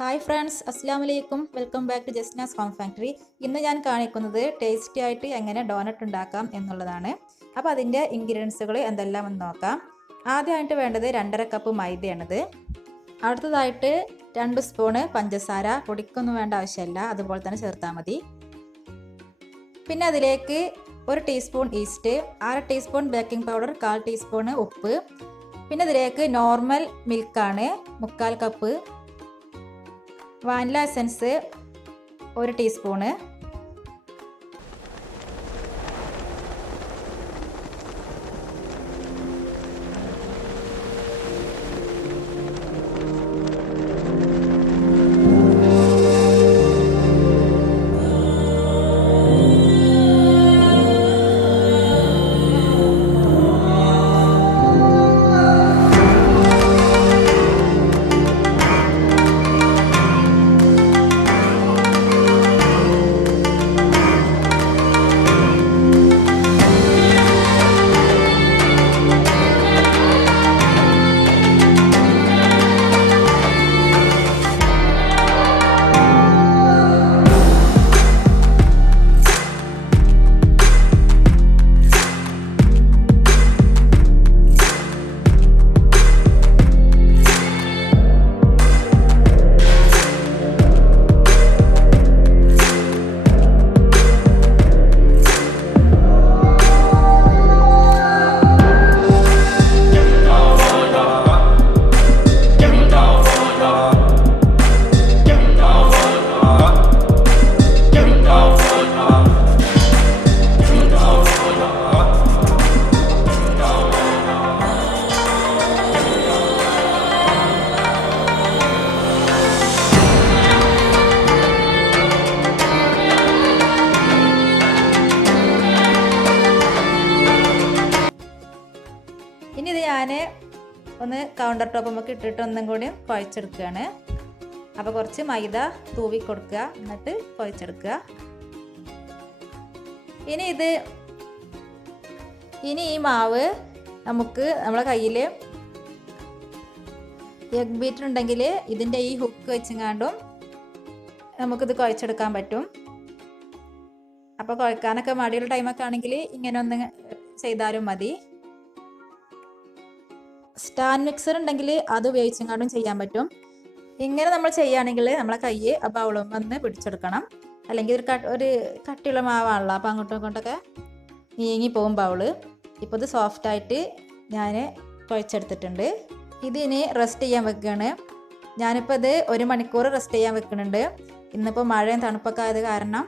Hi friends, അസ്സാം വലൈക്കും. Welcome back to Jasna's home factory. ഇന്ന് ഞാൻ കാണിക്കുന്നത് ടേസ്റ്റി ആയിട്ട് എങ്ങനെ ഡോനറ്റ് ഉണ്ടാക്കാം എന്നുള്ളതാണ്. അപ്പോൾ അതിൻ്റെ ഇൻഗ്രീഡിയൻസുകൾ എന്തെല്ലാം എന്ന് നോക്കാം. ആദ്യമായിട്ട് വേണ്ടത് 2.5 കപ്പ് മൈദയാണിത്. അടുത്തതായിട്ട് 2 സ്പൂണ് പഞ്ചസാര, പൊടിക്കൊന്നും വേണ്ട ആവശ്യമില്ല, അതുപോലെ തന്നെ ചേർത്താൽ മതി. പിന്നെ അതിലേക്ക് 1 teaspoon yeast, 1/2 teaspoon baking powder, 1/4 teaspoon ഉപ്പ്. പിന്നെ ഇതിലേക്ക് നോർമൽ മിൽക്കാണ് 3/4 കപ്പ്. Vanilla essence 1 teaspoon. ഇനി ഇത് ഞാൻ ഒന്ന് കൗണ്ടർ ടോപ്പുമൊക്കെ ഇട്ടിട്ട് ഒന്നും കൂടി കുഴച്ചെടുക്കുകയാണ്. അപ്പോൾ കുറച്ച് മൈദ തൂവി കൊടുക്കുക, എന്നിട്ട് കുഴച്ചെടുക്കുക. ഇനി ഈ മാവ് നമുക്ക് നമ്മളെ കയ്യിൽ എഗ് ബീറ്റർ ഉണ്ടെങ്കിൽ ഇതിൻ്റെ ഈ ഹുക്ക് വെച്ചെങ്ങാണ്ടും നമുക്കിത് കുഴച്ചെടുക്കാൻ പറ്റും. അപ്പോൾ കുഴക്കാനൊക്കെ മടിയുള്ള ടൈമൊക്കെ ആണെങ്കിൽ ഇങ്ങനെ ഒന്ന് ചെയ്താലും മതി. സ്റ്റാൻഡ് മിക്സർ ഉണ്ടെങ്കിൽ അത് ഉപയോഗിച്ചെങ്ങാണ്ടും ചെയ്യാൻ പറ്റും. ഇങ്ങനെ നമ്മൾ ചെയ്യുകയാണെങ്കിൽ നമ്മളെ കൈ ആ ബൗളും വന്ന് പിടിച്ചെടുക്കണം. അല്ലെങ്കിൽ ഒരു കട്ടിയുള്ള മാവാണല്ലോ, അപ്പോൾ അങ്ങോട്ടും ഇങ്ങോട്ടൊക്കെ നീങ്ങി പോകും ബൗള്. ഇപ്പോൾ ഇത് സോഫ്റ്റായിട്ട് ഞാൻ കുഴച്ചെടുത്തിട്ടുണ്ട്. ഇതിനി റെസ്റ്റ് ചെയ്യാൻ വെക്കുകയാണ്. ഞാനിപ്പോൾ ഇത് 1 മണിക്കൂർ റെസ്റ്റ് ചെയ്യാൻ വെക്കുന്നുണ്ട്. ഇന്നിപ്പോൾ മഴയും തണുപ്പൊക്കെ ആയത് കാരണം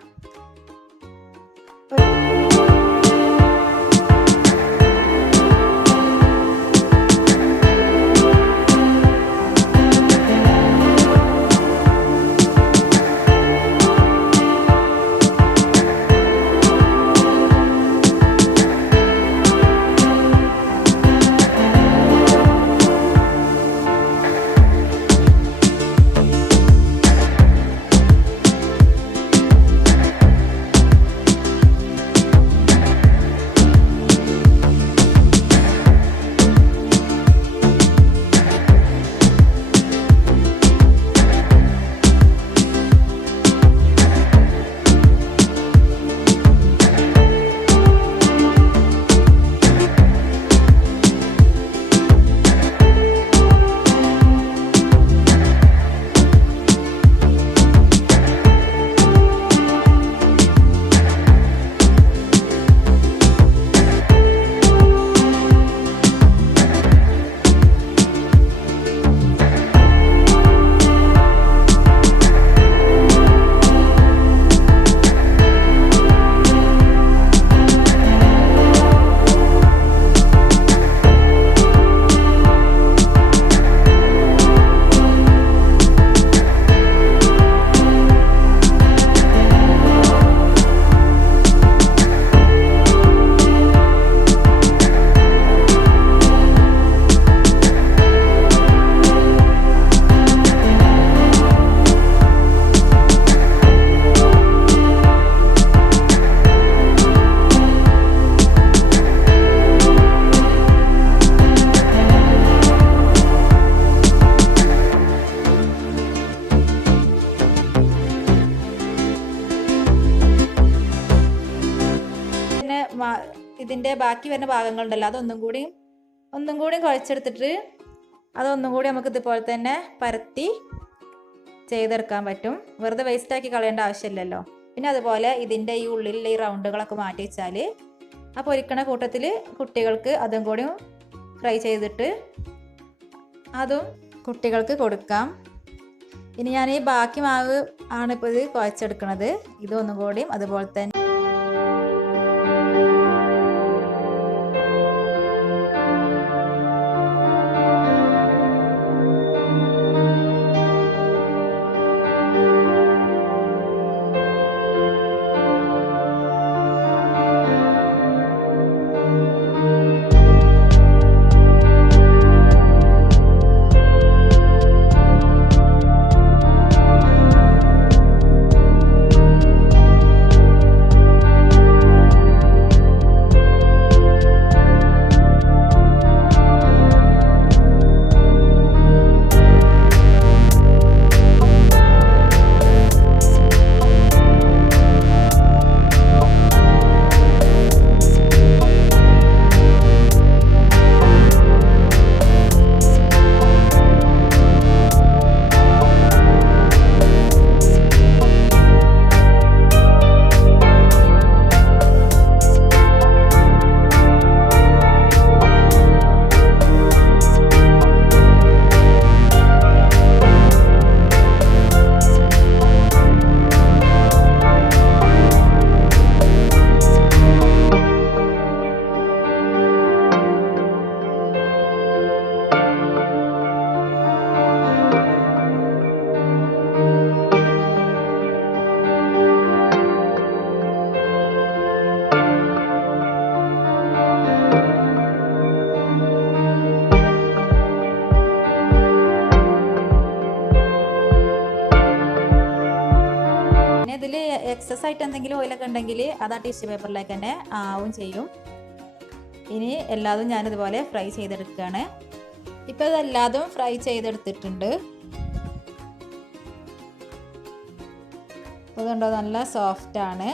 ഇതിൻ്റെ ബാക്കി വരുന്ന ഭാഗങ്ങളുണ്ടല്ലോ അതൊന്നും കൂടി കുഴച്ചെടുത്തിട്ട് അതൊന്നും കൂടി നമുക്ക് ഇതുപോലെ തന്നെ പരത്തി ചെയ്തെടുക്കാൻ പറ്റും. വെറുതെ വേസ്റ്റാക്കി കളയേണ്ട ആവശ്യമില്ലല്ലോ. പിന്നെ അതുപോലെ ഇതിൻ്റെ ഈ ഉള്ളിലുള്ള ഈ റൗണ്ടുകളൊക്കെ മാറ്റി വെച്ചാൽ ആ പൊരിക്കണ കൂട്ടത്തിൽ കുട്ടികൾക്ക് അതും കൂടി ഫ്രൈ ചെയ്തിട്ട് അതും കുട്ടികൾക്ക് കൊടുക്കാം. ഇനി ഞാൻ ഈ ബാക്കി മാവ് ആണ് ഇപ്പോൾ ഇത് കുഴച്ചെടുക്കുന്നത്. ഇതൊന്നും കൂടിയും അതുപോലെ തന്നെ ഇതിൽ എക്സസ് ആയിട്ട് എന്തെങ്കിലും ഓയിലൊക്കെ ഉണ്ടെങ്കിൽ അത് ആ ടിഷ്യൂ പേപ്പറിലേക്ക് തന്നെ ആവും ചെയ്യും. ഇനി എല്ലാതും ഞാനിതുപോലെ ഫ്രൈ ചെയ്തെടുക്കുകയാണ്. ഇപ്പോൾ ഇതെല്ലാതും ഫ്രൈ ചെയ്തെടുത്തിട്ടുണ്ട്. അതുകൊണ്ടോ നല്ല സോഫ്റ്റാണ്,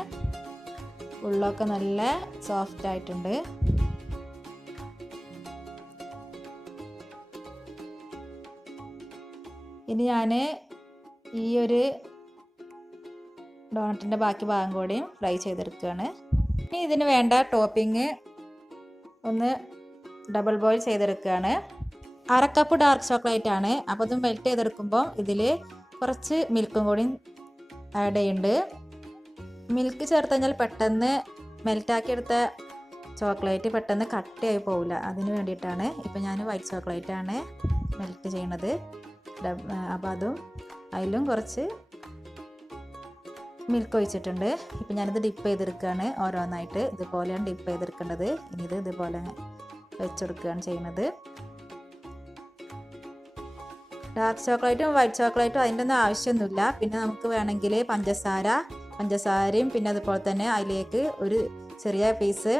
ഉള്ളൊക്കെ നല്ല സോഫ്റ്റ് ആയിട്ടുണ്ട്. ഇനി ഞാൻ ഈ ഒരു ഡോണറ്റിൻ്റെ ബാക്കി ഭാഗം കൂടിയും ഫ്രൈ ചെയ്തെടുക്കുകയാണ്. ഇനി ഇതിന് വേണ്ട ടോപ്പിംഗ് ഒന്ന് ഡബിൾ ബോയിൽ ചെയ്തെടുക്കുകയാണ്. 1/2 കപ്പ് ഡാർക്ക് ചോക്ലേറ്റ് ആണ്. അപ്പോൾ അത് മെൽറ്റ് ചെയ്തെടുക്കുമ്പോൾ ഇതിൽ കുറച്ച് മിൽക്കും കൂടി ആഡ് ചെയ്യുന്നുണ്ട്. മിൽക്ക് ചേർത്ത് കഴിഞ്ഞാൽ പെട്ടെന്ന് മെൽറ്റാക്കിയെടുത്ത ചോക്ലേറ്റ് പെട്ടെന്ന് കട്ടയായി പോവില്ല. അതിന് വേണ്ടിയിട്ടാണ് ഇപ്പോൾ ഞാൻ വൈറ്റ് ചോക്ലേറ്റ് ആണ് മെൽറ്റ് ചെയ്യണത്. അപ്പോൾ അതും അതിലും കുറച്ച് മിൽക്ക് ഒഴിച്ചിട്ടുണ്ട്. ഇപ്പം ഞാനിത് ഡിപ്പ് ചെയ്തെടുക്കുകയാണ്. ഓരോന്നായിട്ട് ഇതുപോലെയാണ് ഡിപ്പ് ചെയ്തെടുക്കേണ്ടത്. ഇനി ഇത് ഇതുപോലെ വെച്ചെടുക്കുകയാണ് ചെയ്യുന്നത്. ഡാർക്ക് ചോക്ലേറ്റും വൈറ്റ് ചോക്ലേറ്റും അതിൻ്റെ ഒന്നും ആവശ്യമൊന്നുമില്ല. പിന്നെ നമുക്ക് വേണമെങ്കിൽ പഞ്ചസാരയും പിന്നെ അതുപോലെ തന്നെ അതിലേക്ക് ഒരു ചെറിയ പീസ്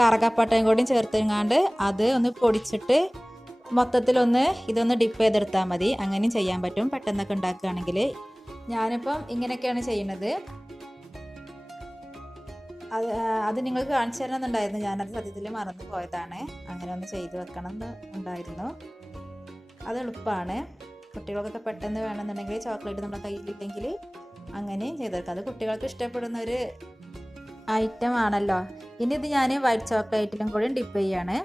കറുകപ്പട്ടയും കൂടി ചേർത്തെങ്ങാണ്ട് അത് ഒന്ന് പൊടിച്ചിട്ട് മൊത്തത്തിലൊന്ന് ഇതൊന്ന് ഡിപ്പ് ചെയ്തെടുത്താൽ മതി. അങ്ങനെയും ചെയ്യാൻ പറ്റും പെട്ടെന്നൊക്കെ ഉണ്ടാക്കുകയാണെങ്കിൽ. ഞാനിപ്പം ഇങ്ങനെയൊക്കെയാണ് ചെയ്യുന്നത്. അത് നിങ്ങൾക്ക് കാണിച്ചു തരണമെന്നുണ്ടായിരുന്നു. ഞാനത് സത്യത്തിൽ മറന്നു പോയതാണ്. അങ്ങനെ ഒന്ന് ചെയ്ത് വെക്കണം എന്ന് ഉണ്ടായിരുന്നു. അത് എളുപ്പമാണ്. കുട്ടികൾക്കൊക്കെ പെട്ടെന്ന് വേണമെന്നുണ്ടെങ്കിൽ ചോക്ലേറ്റ് നമ്മുടെ കയ്യിലില്ലെങ്കിൽ അങ്ങനെയും ചെയ്തെടുക്കാം. അത് കുട്ടികൾക്ക് ഇഷ്ടപ്പെടുന്ന ഒരു ഐറ്റം ആണല്ലോ. ഇനി ഇത് ഞാൻ വൈറ്റ് ചോക്ലേറ്റിലും കൂടി ഡിപ്പ് ചെയ്യാണ്.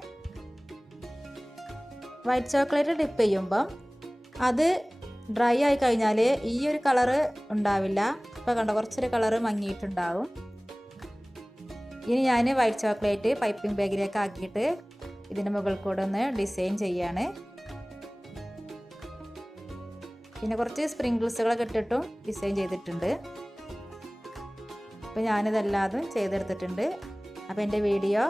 വൈറ്റ് ചോക്ലേറ്റ് ഡിപ്പ് ചെയ്യുമ്പം അത് ഡ്രൈ ആയി കഴിഞ്ഞാൽ ഈ ഒരു കളറ് ഉണ്ടാവില്ല. ഇപ്പോൾ കണ്ടോ കുറച്ചൊരു കളറ് മങ്ങിയിട്ടുണ്ടാവും. ഇനി ഞാൻ വൈറ്റ് ചോക്ലേറ്റ് പൈപ്പിംഗ് ബാഗിലേക്ക് ആക്കിയിട്ട് ഇതിൻ്റെ മുകളിൽ കൂടെ ഒന്ന് ഡിസൈൻ ചെയ്യാണ്. പിന്നെ കുറച്ച് സ്പ്രിങ്കിൾസുകളൊക്കെ ഇട്ടിട്ടും ഡിസൈൻ ചെയ്തിട്ടുണ്ട്. അപ്പോൾ ഞാനിതെല്ലാതും ചെയ്തെടുത്തിട്ടുണ്ട്. അപ്പോൾ എൻ്റെ വീഡിയോ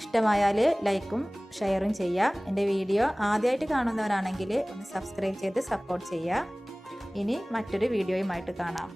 ഇഷ്ടമായാൽ ലൈക്കും ഷെയറും ചെയ്യുക. എൻ്റെ വീഡിയോ ആദ്യമായിട്ട് കാണുന്നവരാണെങ്കിൽ ഒന്ന് സബ്സ്ക്രൈബ് ചെയ്ത് സപ്പോർട്ട് ചെയ്യുക. ഇനി മറ്റൊരു വീഡിയോയുമായിട്ട് കാണാം.